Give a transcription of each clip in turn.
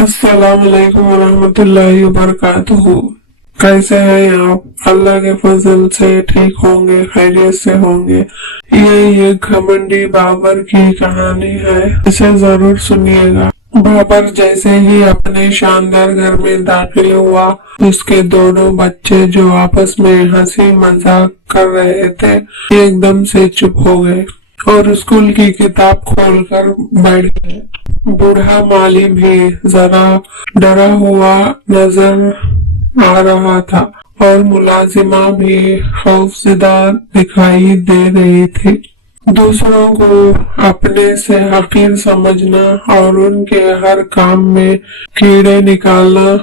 अस्सलाम वालेकुम वरहमतुल्लाहि वबरकातुहू। कैसे हैं आप? अल्लाह के फजल से ठीक होंगे, खैरियत से होंगे। ये घमंडी बाबर की कहानी है, इसे जरूर सुनिएगा। बाबर जैसे ही अपने शानदार घर में दाखिल हुआ, उसके दोनों बच्चे जो आपस में हंसी मजाक कर रहे थे एकदम से चुप हो गए और स्कूल की किताब खोलकर बैठ गए। बूढ़ा माली भी जरा डरा हुआ नजर आ रहा था और मुलाजिमा भी खौफजदा दिखाई दे रही थी। दूसरों को अपने से हकीर समझना और उनके हर काम में कीड़े निकालना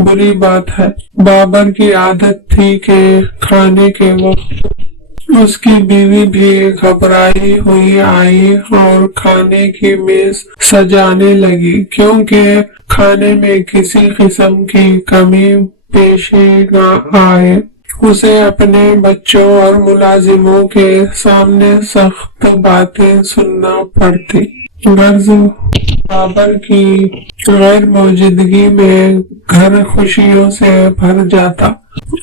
बुरी बात है। बाबर की आदत थी कि खाने के वक्त उसकी बीवी भी घबराई हुई आई और खाने की मेज सजाने लगी, क्योंकि खाने में किसी किस्म की कमी पेशी न आए। उसे अपने बच्चों और मुलाजिमों के सामने सख्त बातें सुनना पड़ती। गर्ज बाबर की गैर मौजूदगी में घर खुशियों से भर जाता।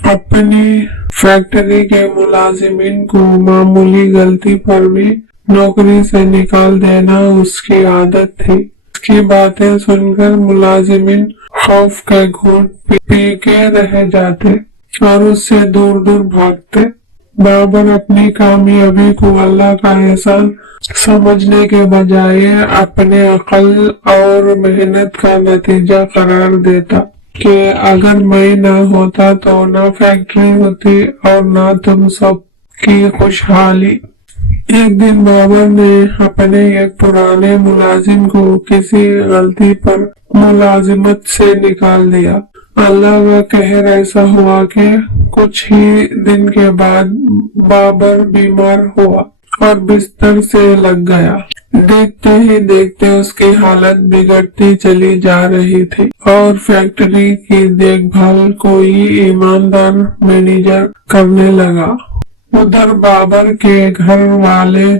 अपनी फैक्ट्री के मुलाजिमिन को मामूली गलती पर भी नौकरी से निकाल देना उसकी आदत थी। उसकी बातें सुनकर मुलाजिमिन खौफ के घूंट पी के रह जाते और उससे दूर दूर भागते। बाबर अपनी कामयाबी को अल्लाह का एहसान समझने के बजाय अपने अकल और मेहनत का नतीजा करार देता कि अगर मैं ना होता तो ना फैक्ट्री होती और ना तुम सब की खुशहाली। एक दिन बाबर ने अपने एक पुराने मुलाजिम को किसी गलती पर मुलाजिमत से निकाल दिया। अल्लाह का कहर ऐसा हुआ कि कुछ ही दिन के बाद बाबर बीमार हुआ और बिस्तर से लग गया। देखते ही देखते उसकी हालत बिगड़ती चली जा रही थी और फैक्ट्री की देखभाल कोई ईमानदार मैनेजर करने लगा। उधर बाबर के घर वाले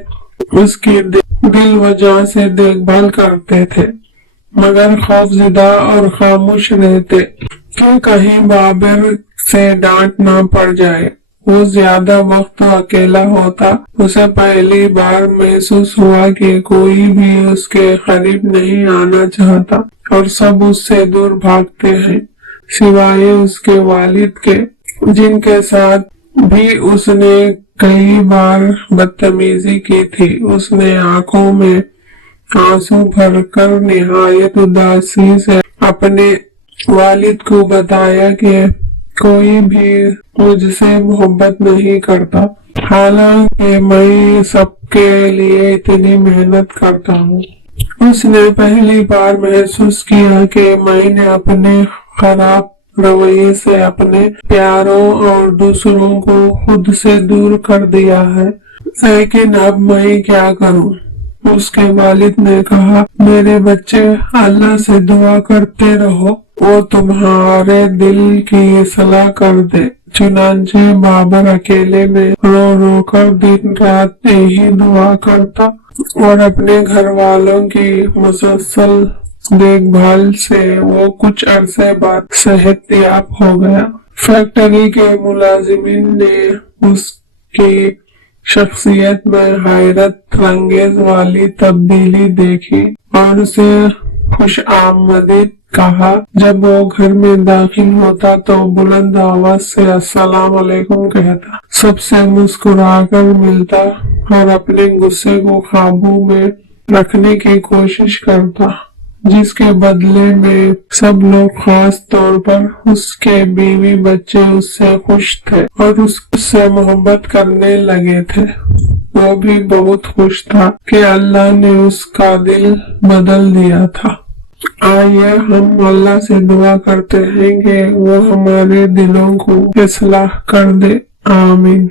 उसकी दिल वजह से देखभाल करते थे, मगर खौफजदा और खामोश रहते कि कहीं बाबर से डांट ना पड़ जाए। वो ज्यादा वक्त अकेला होता। उसे पहली बार महसूस हुआ कि कोई भी उसके करीब नहीं आना चाहता और सब उससे दूर भागते हैं, सिवाय उसके वालिद के, जिनके साथ भी उसने कई बार बदतमीजी की थी। उसने आंखों में आंसू भरकर निहायत उदासी से अपने वालिद को बताया कि कोई भी मुझसे मोहब्बत नहीं करता, हालांकि मैं सबके लिए इतनी मेहनत करता हूँ। उसने पहली बार महसूस किया कि मैंने अपने खराब रवैये से अपने प्यारों और दूसरों को खुद से दूर कर दिया है। लेकिन अब मैं क्या करूँ? उसके वालिद ने कहा, मेरे बच्चे, अल्लाह से दुआ करते रहो, वो तुम्हारे दिल की इस्लाह कर दे। चुनांचे बाबर अकेले में रो रो कर दिन रात यही दुआ करता और अपने घर वालों की मुसलसल देखभाल से वो कुछ अरसे बाद सेहतयाब हो गया। फैक्ट्री के मुलाजिमिन ने उसकी शख्सियत में हैरत अंगेज वाली तब्दीली देखी और उसे खुश आमदीद कहा। जब वो घर में दाखिल होता तो बुलंद आवाज से अस्सलाम वालेकुम कहता, सबसे मुस्कुराकर मिलता और अपने गुस्से को काबू में रखने की कोशिश करता, जिसके बदले में सब लोग, खास तौर पर उसके बीवी बच्चे, उससे खुश थे और उससे मोहब्बत करने लगे थे। वो भी बहुत खुश था कि अल्लाह ने उसका दिल बदल दिया था। आइए हम अल्लाह से दुआ करते हैं कि वो हमारे दिलों को इस्लाह कर दे। आमीन।